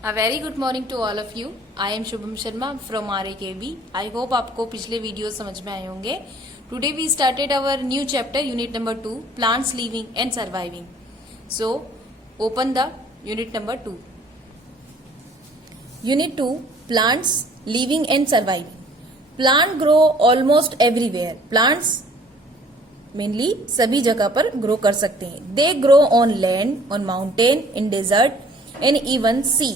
A very good morning to all of you. I am Shubham Sharma from RAKB. I hope आपको पिछले video समझ में आए होंगे. Today we started our new chapter, unit number 2, plants living and surviving. So, open the unit number 2. Unit 2, plants living and surviving. Plant grow almost everywhere. Plants mainly सभी जगह पर grow कर सकते हैं. They grow on land, on mountain, in desert and even sea.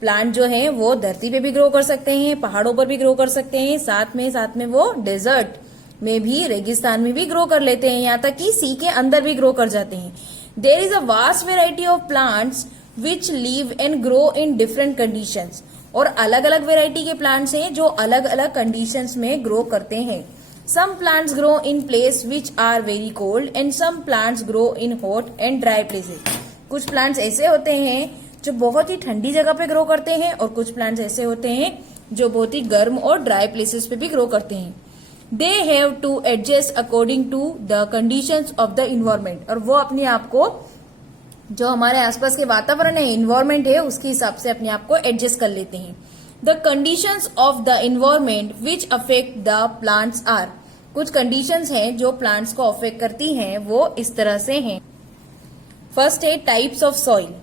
Plant जो है वो धरती पे भी ग्रो कर सकते हैं, पहाड़ों पर भी ग्रो कर सकते हैं, साथ में वो डेजर्ट में भी, रेगिस्तान में भी ग्रो कर लेते हैं, यहाँ तक कि सी के अंदर भी ग्रो कर जाते हैं. There is a vast variety of plants which live and grow in different conditions. और अलग अलग वेराइटी के प्लांट्स हैं जो अलग अलग कंडीशंस में ग्रो करते हैं. Some plants grow in place which are very cold and some plants grow in hot and dry places. कुछ प्लांट्स ऐसे होते हैं जो बहुत ही ठंडी जगह पे ग्रो करते हैं और कुछ प्लांट्स ऐसे होते हैं जो बहुत ही गर्म और ड्राई प्लेसेस पे भी ग्रो करते हैं. They have to adjust according to the conditions of the environment. और वो अपने आप को, जो हमारे आसपास के वातावरण है, इन्वायरमेंट है, उसके हिसाब से अपने आप को एडजस्ट कर लेते हैं. The conditions of the environment which affect the plants are. कुछ कंडीशंस हैं जो प्लांट्स को अफेक्ट करती हैं, वो इस तरह से हैं. फर्स्ट है टाइप्स ऑफ सॉइल.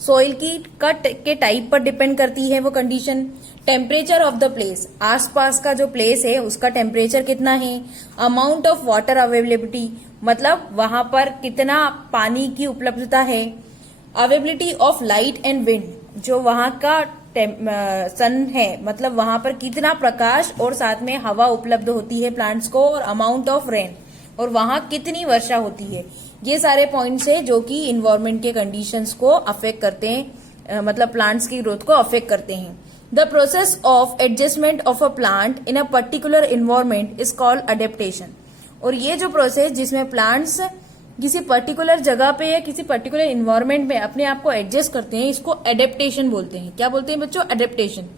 सॉइल की कट के टाइप पर डिपेंड करती है वो condition. Temperature of the place, आसपास का जो प्लेस है उसका टेम्परेचर कितना है. अमाउंट ऑफ वाटर अवेलेबिलिटी, मतलब वहां पर कितना पानी की उपलब्धता है. Availability of light and wind, जो वहां का सन है, मतलब वहां पर कितना प्रकाश और साथ में हवा उपलब्ध होती है प्लांट्स को. और अमाउंट ऑफ रेन, और वहां कितनी वर्षा होती है. ये सारे पॉइंट्स है जो कि इन्वायरमेंट के कंडीशंस को अफेक्ट करते हैं, मतलब प्लांट्स की ग्रोथ को अफेक्ट करते हैं. The process of adjustment of a plant in a particular environment is called adaptation. और ये जो प्रोसेस जिसमें प्लांट्स किसी पर्टिकुलर जगह पे या किसी पर्टिकुलर इन्वायरमेंट में अपने आप को एडजस्ट करते हैं, इसको एडेप्टेशन बोलते हैं. क्या बोलते हैं बच्चों? Adaptation.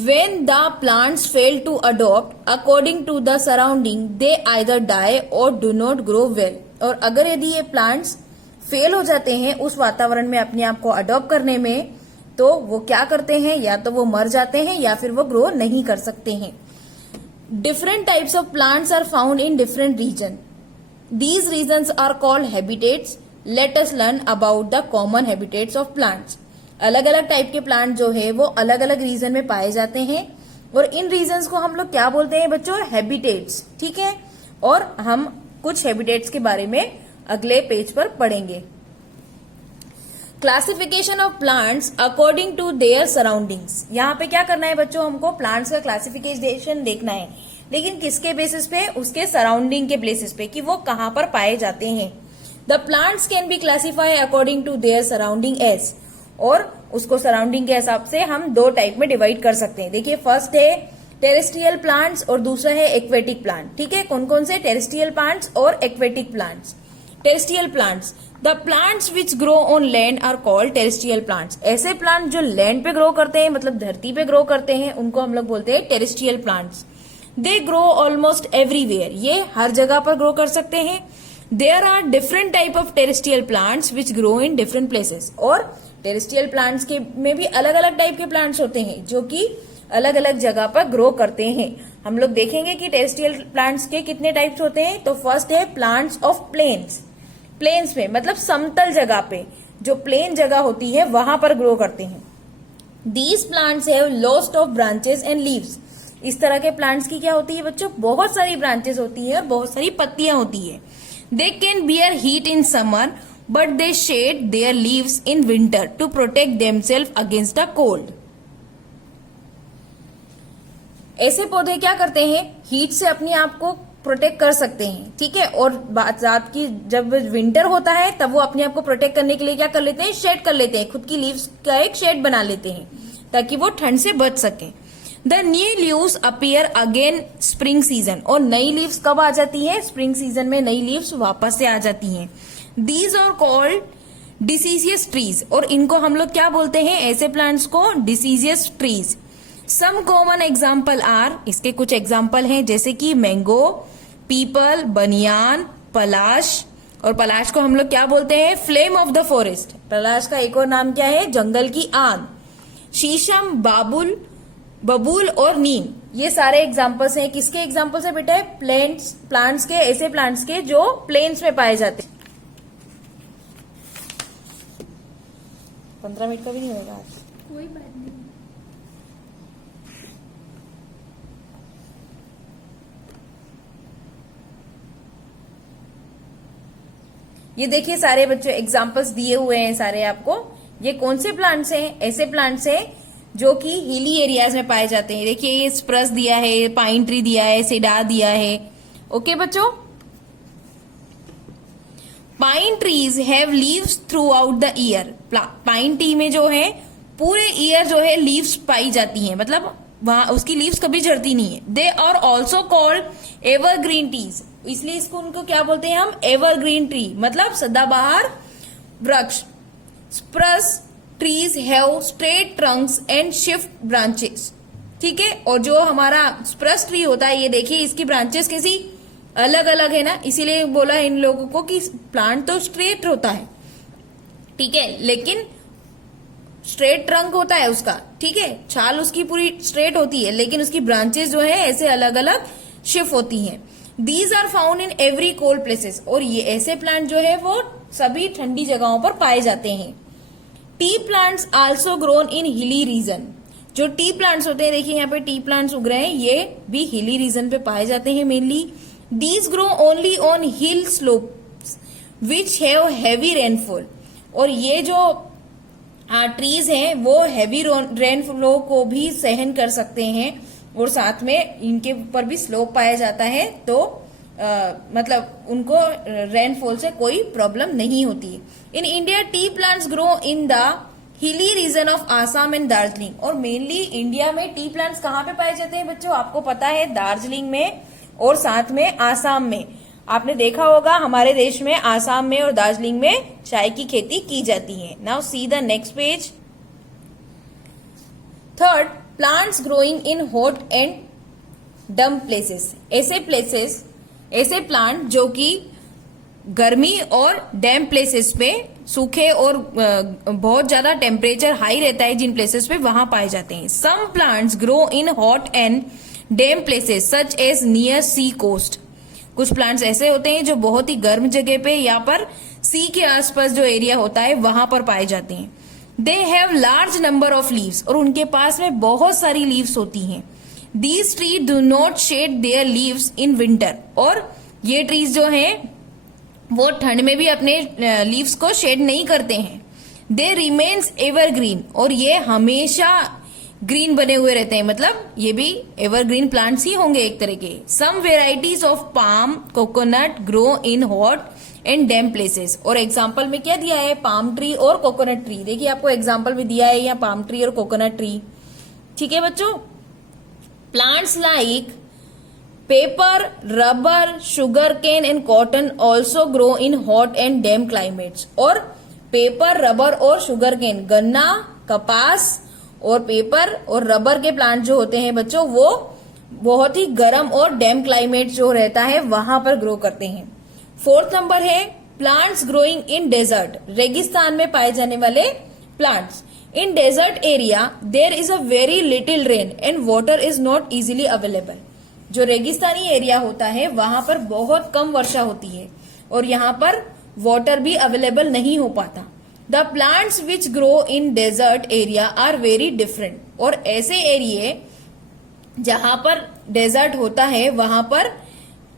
When the plants fail to adopt according to the surrounding, they either die or do not grow well. और अगर यदि ये प्लांट्स फेल हो जाते हैं उस वातावरण में अपने आप को अडॉप्ट करने में, तो वो क्या करते हैं, या तो वो मर जाते हैं या फिर वो ग्रो नहीं कर सकते हैं. Different types of plants are found in different region. These regions are called habitats. Let us learn about the common habitats of plants. अलग अलग टाइप के प्लांट जो है वो अलग अलग रीजन में पाए जाते हैं, और इन रीजन्स को हम लोग क्या बोलते हैं बच्चों? हैबिटेट्स. ठीक है, और हम कुछ हैबिटेट्स के बारे में अगले पेज पर पढ़ेंगे. Classification of plants according to their surroundings. यहाँ पे क्या करना है बच्चों? हमको प्लांट्स का क्लासिफिकेशन देखना है, लेकिन किसके बेसिस पे? उसके सराउंडिंग के बेसिस पे, कि वो कहाँ पर पाए जाते हैं. The plants can be classify according to their surrounding as. और उसको सराउंडिंग के हिसाब से हम दो टाइप में डिवाइड कर सकते हैं. देखिए, फर्स्ट है टेरेस्ट्रियल प्लांट्स और दूसरा है एक्वेटिक प्लांट. ठीक है, कौन कौन से? टेरेस्ट्रियल प्लांट्स और aquatic plants. Terrestrial plants, the plants which grow on land are called terrestrial plants. ऐसे प्लांट जो लैंड पे ग्रो करते हैं, मतलब धरती पे ग्रो करते हैं, उनको हम लोग बोलते हैं terrestrial plants. They grow almost everywhere. ये हर जगह पर ग्रो कर सकते हैं. There are different type of terrestrial plants which grow in different places. और टेरेस्ट्रियल प्लांट्स के में भी अलग अलग टाइप के प्लांट्स होते हैं जो कि अलग अलग जगह पर ग्रो करते हैं. हम लोग देखेंगे कि टेरेस्ट्रियल प्लांट्स के कितने टाइप्स होते हैं. तो फर्स्ट है प्लांट्स ऑफ प्लेन्स. प्लेन्स में मतलब समतल जगह पे, जो प्लेन जगह होती है वहां पर ग्रो करते हैं. These plants have lost of branches and leaves. इस तरह के प्लांट्स की क्या होती है बच्चों? बहुत सारी ब्रांचेस होती है और बहुत सारी पत्तियां होती है. They can bear heat in summer but they shade their leaves in winter to protect themselves against the cold. ऐसे पौधे क्या करते हैं? हीट से अपने आप को प्रोटेक्ट कर सकते हैं. ठीक है, और रात की जब विंटर होता है तब वो अपने आप को प्रोटेक्ट करने के लिए क्या कर लेते हैं? शेड कर लेते हैं. खुद की लीव्स का एक शेड बना लेते हैं ताकि वो ठंड से बच सके. The new leaves appear again spring season. और नई लीव्स कब आ जाती है? स्प्रिंग सीजन में नई लीव्स वापस से आ जाती हैं. These are called deciduous trees. और इनको हम लोग क्या बोलते हैं? ऐसे प्लांट्स को deciduous trees. Some common example are, इसके कुछ एग्जाम्पल हैं, जैसे कि मैंगो, पीपल, बनियान, पलाश. और पलाश को हम लोग क्या बोलते हैं? Flame of the forest. पलाश का एक और नाम क्या है? जंगल की आग। शीशम, बाबुल, बबूल और नीम, ये सारे एग्जाम्पल्स हैं। किसके एग्जाम्पल्स है बेटा? प्लांट्स के, ऐसे प्लांट्स के जो प्लेन्स में पाए जाते हैं। 15 मिनट का भी नहीं होगा आज। कोई बात नहीं। ये देखिए सारे बच्चों एग्जाम्पल्स दिए हुए हैं सारे आपको। ये कौन से प्लांट्स हैं? ऐसे प्लांट्स हैं जो कि हिली एरियाज में पाए जाते हैं। देखिए ये स्प्रस दिया है, पाइन ट्री दिया है, सीडार दिया है। ओके बच्चों, pine trees have leaves through out the year. Pine tree में जो है पूरे ईयर जो है लीव्स पाई जाती हैं, मतलब वहां उसकी लीव्स कभी झड़ती नहीं है। They are also called evergreen trees, इसलिए इसको उनको क्या बोलते हैं हम? एवरग्रीन ट्री, मतलब सदाबहार वृक्ष। Spruce trees have straight Trunks and shift branches, ठीक है। और जो हमारा स्प्रस ट्री होता है, ये देखिए इसकी ब्रांचेस कैसी अलग अलग है ना, इसीलिए बोला इन लोगों को कि प्लांट तो स्ट्रेट होता है, ठीक है, लेकिन स्ट्रेट ट्रंक होता है उसका, ठीक है, छाल उसकी पूरी स्ट्रेट होती है, लेकिन उसकी ब्रांचेस जो है ऐसे अलग अलग शिफ्ट होती हैं। These are found in every cold places, और ये ऐसे प्लांट जो है वो सभी ठंडी जगहों पर पाए जाते हैं। T plants also grown in hilly region, जो टी प्लांट्स होते हैं, देखिए यहाँ पे टी प्लांट्स उग रहे हैं, ये भी हिली रीजन पे पाए जाते हैं mainly. These grow only on hill slopes which have heavy rainfall, और ये जो ट्रीज हैं वो हैवी रेनफ्लो को भी सहन कर सकते हैं, और साथ में इनके ऊपर भी स्लोप पाया जाता है, तो मतलब उनको रेनफॉल से कोई प्रॉब्लम नहीं होती। In India T plants grow in the hilly region of Assam and Darjeeling, और मेनली इंडिया में टी प्लांट्स कहाँ पे पाए जाते हैं बच्चों? आपको पता है दार्जिलिंग में और साथ में आसाम में। आपने देखा होगा हमारे देश में आसाम में और दार्जिलिंग में चाय की खेती की जाती है। Now see the next page. Third, plants growing in hot and damp places, ऐसे प्लांट जो कि गर्मी और डैम प्लेसेस पे, सूखे और बहुत ज्यादा टेम्परेचर हाई रहता है जिन प्लेसेस पे, वहां पाए जाते हैं। Some plants grow in hot and damp places such as near sea coast, कुछ प्लांट्स ऐसे होते हैं जो बहुत ही गर्म जगह पे या पर सी के आसपास जो एरिया होता है वहां पर पाए जाते हैं। They have large number of leaves, और उनके पास में बहुत सारी लीव्स होती हैं। These tree do not shade there leaves in winter, और ये ट्रीज जो हैं वो ठंड में भी अपने लीव्स को शेड नहीं करते हैं। दे रिमेन्स एवरग्रीन, और ये हमेशा ग्रीन बने हुए रहते हैं, मतलब ये भी एवरग्रीन प्लांट्स ही होंगे एक तरह के। Some varieties of palm, coconut grow in hot and damp places, और एग्जाम्पल में क्या दिया है? पाम ट्री और कोकोनट ट्री। देखिए आपको एग्जाम्पल में दिया है यहाँ पाम ट्री और कोकोनट ट्री, ठीक है बच्चों। Plants like pepper, rubber, sugar cane and cotton also grow in hot and damp climates, और पेपर, रबर और शुगर केन, गन्ना, कपास और पेपर और रबर के प्लांट जो होते हैं बच्चों, वो बहुत ही गर्म और डैम क्लाइमेट जो रहता है वहां पर ग्रो करते हैं। फोर्थ नंबर है प्लांट्स ग्रोइंग इन डेजर्ट, रेगिस्तान में पाए जाने वाले प्लांट्स। In desert area there is a very little rain and water is not easily available, जो रेगिस्तानी एरिया होता है वहां पर बहुत कम वर्षा होती है और यहाँ पर वाटर भी अवेलेबल नहीं हो पाता। The plants which grow in desert area are very different, और ऐसे एरिए जहां पर डेजर्ट होता है वहां पर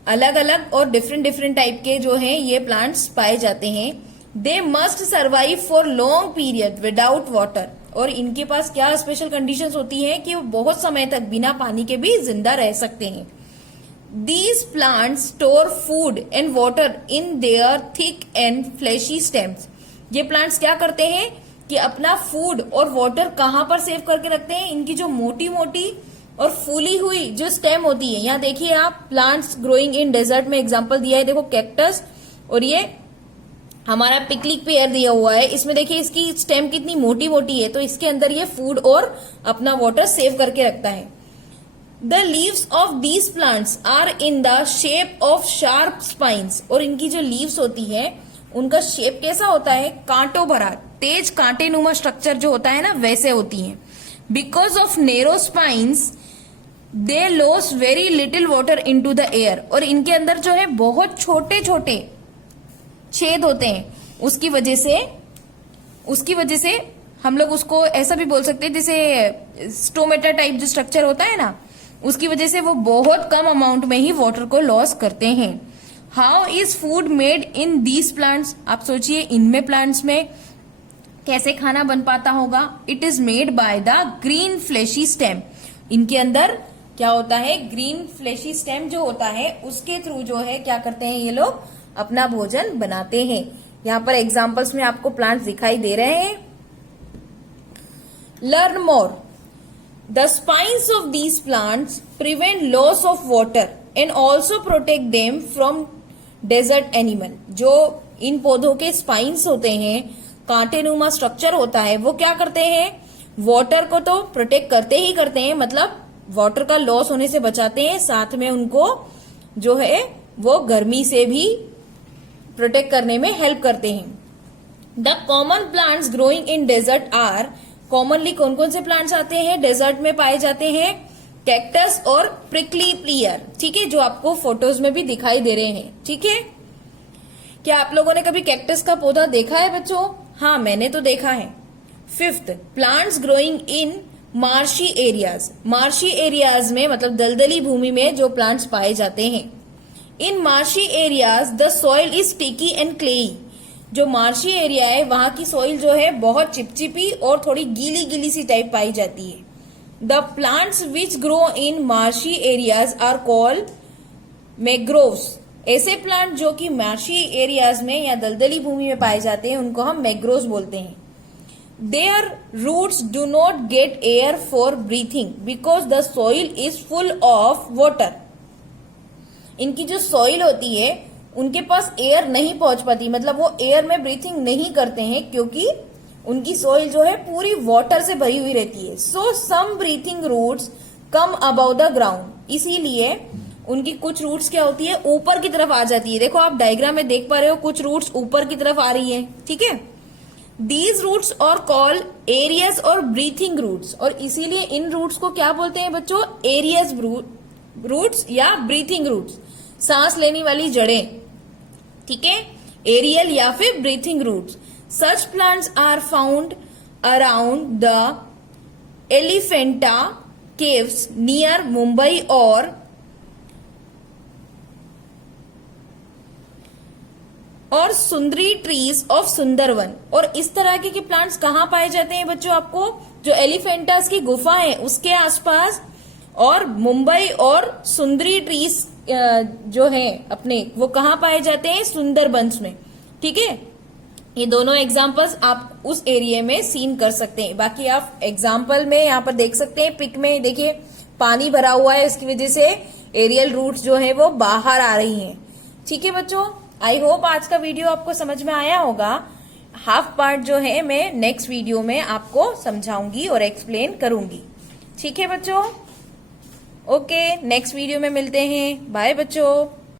अलग अलग और डिफरेंट टाइप के जो हैं ये प्लांट्स पाए जाते हैं। They must survive for long period without water, और इनके पास क्या स्पेशल कंडीशंस होती हैं कि वो बहुत समय तक बिना पानी के भी जिंदा रह सकते हैं। These plants store food and water in their thick and fleshy stems. ये प्लांट्स क्या करते हैं कि अपना फूड और वाटर कहाँ पर सेव करके रखते हैं? इनकी जो मोटी मोटी और फूली हुई जो स्टेम होती है, यहाँ देखिए आप प्लांट्स ग्रोइंग इन डेजर्ट में एग्जांपल दिया है, देखो कैक्टस, और ये हमारा पिकलिक पेयर दिया हुआ है, इसमें देखिए इसकी स्टेम कितनी मोटी मोटी है, तो इसके अंदर ये फूड और अपना वाटर सेव करके रखता है। The leaves of these plants are in the shape of sharp spines, और इनकी जो leaves होती है उनका शेप कैसा होता है, कांटों भरा, तेज कांटेनुमा स्ट्रक्चर जो होता है ना वैसे होती हैं। Because of narrow spines they loss very little water into the air, और इनके अंदर जो है बहुत छोटे छोटे छेद होते हैं, उसकी वजह से हम लोग उसको ऐसा भी बोल सकते हैं जैसे स्टोमेटा टाइप जो स्ट्रक्चर होता है ना, उसकी वजह से वो बहुत कम अमाउंट में ही वाटर को लॉस करते हैं। How is food made in these plants, आप सोचिए इनमें प्लांट्स में कैसे खाना बन पाता होगा। It is made by the green fleshy stem, इनके अंदर क्या होता है, ग्रीन फ्लेशी स्टेम जो होता है उसके थ्रू जो है क्या करते हैं ये लोग अपना भोजन बनाते हैं। यहाँ पर एग्जाम्पल्स में आपको प्लांट्स दिखाई दे रहे हैं। Learn more, the spines of these plants prevent loss of water and also protect them from desert animal. जो इन पौधों के स्पाइन्स होते हैं, कांटेनुमा स्ट्रक्चर होता है, वो क्या करते हैं, वाटर को तो प्रोटेक्ट करते ही करते हैं, मतलब वाटर का लॉस होने से बचाते हैं, साथ में उनको जो है वो गर्मी से भी प्रोटेक्ट करने में हेल्प करते हैं। The common plants growing in desert are, commonly कौन कौन से प्लांट्स आते हैं डेजर्ट में पाए जाते हैं, कैक्टस और प्रिकली प्लियर, ठीक है, जो आपको फोटोज में भी दिखाई दे रहे हैं। ठीक है, क्या आप लोगों ने कभी कैक्टस का पौधा देखा है बच्चों? हाँ, मैंने तो देखा है। फिफ्थ, प्लांट्स ग्रोइंग इन मार्शी एरियाज, मार्शी एरियाज में मतलब दलदली भूमि में जो प्लांट्स पाए जाते हैं। In marshy areas the soil is sticky and clayey, जो मार्शी एरिया है वहां की सॉइल जो है बहुत चिपचिपी और थोड़ी गीली गीली सी टाइप पाई जाती है। The plants which grow in marshy areas are called mangroves, ऐसे प्लांट जो कि मार्शी एरियाज में या दलदली भूमि में पाए जाते हैं उनको हम मैग्रोव्स बोलते हैं। Their roots do not get air for breathing because the soil is full of water. इनकी जो सॉइल होती है उनके पास एयर नहीं पहुंच पाती, मतलब वो एयर में ब्रीथिंग नहीं करते हैं क्योंकि उनकी सॉइल जो है पूरी वाटर से भरी हुई रहती है। So some breathing roots come above the ground, इसीलिए उनकी कुछ रूट्स क्या होती है ऊपर की तरफ आ जाती है। देखो आप डायग्राम में देख पा रहे हो कुछ रूट्स ऊपर की तरफ आ रही है, ठीक है। These roots are called areas और breathing roots, और इसीलिए इन रूट्स को क्या बोलते हैं बच्चों, एरियस रूट्स या breathing roots, सांस लेने वाली जड़ें, ठीक है, एरियल या फिर breathing roots. Such plants are found around the Elephanta caves near Mumbai और सुंदरी ट्रीज ऑफ सुंदरवन। और इस तरह के प्लांट्स कहाँ पाए जाते हैं बच्चों, आपको जो एलिफेंटास की गुफा है उसके आसपास, और मुंबई और सुंदरी ट्रीज जो है अपने वो कहाँ पाए जाते हैं, सुंदरबंस में, ठीक है। ये दोनों एग्जाम्पल्स आप उस एरिया में सीन कर सकते हैं। बाकी आप एग्जाम्पल में यहाँ पर देख सकते हैं, पिक में देखिए पानी भरा हुआ है, इसकी वजह से एरियल रूट्स जो है वो बाहर आ रही हैं, ठीक है बच्चों। आई होप आज का वीडियो आपको समझ में आया होगा। हाफ पार्ट जो है मैं नेक्स्ट वीडियो में आपको समझाऊंगी और एक्सप्लेन करूंगी, ठीक है बच्चों। ओके, नेक्स्ट वीडियो में मिलते हैं। बाय बच्चों।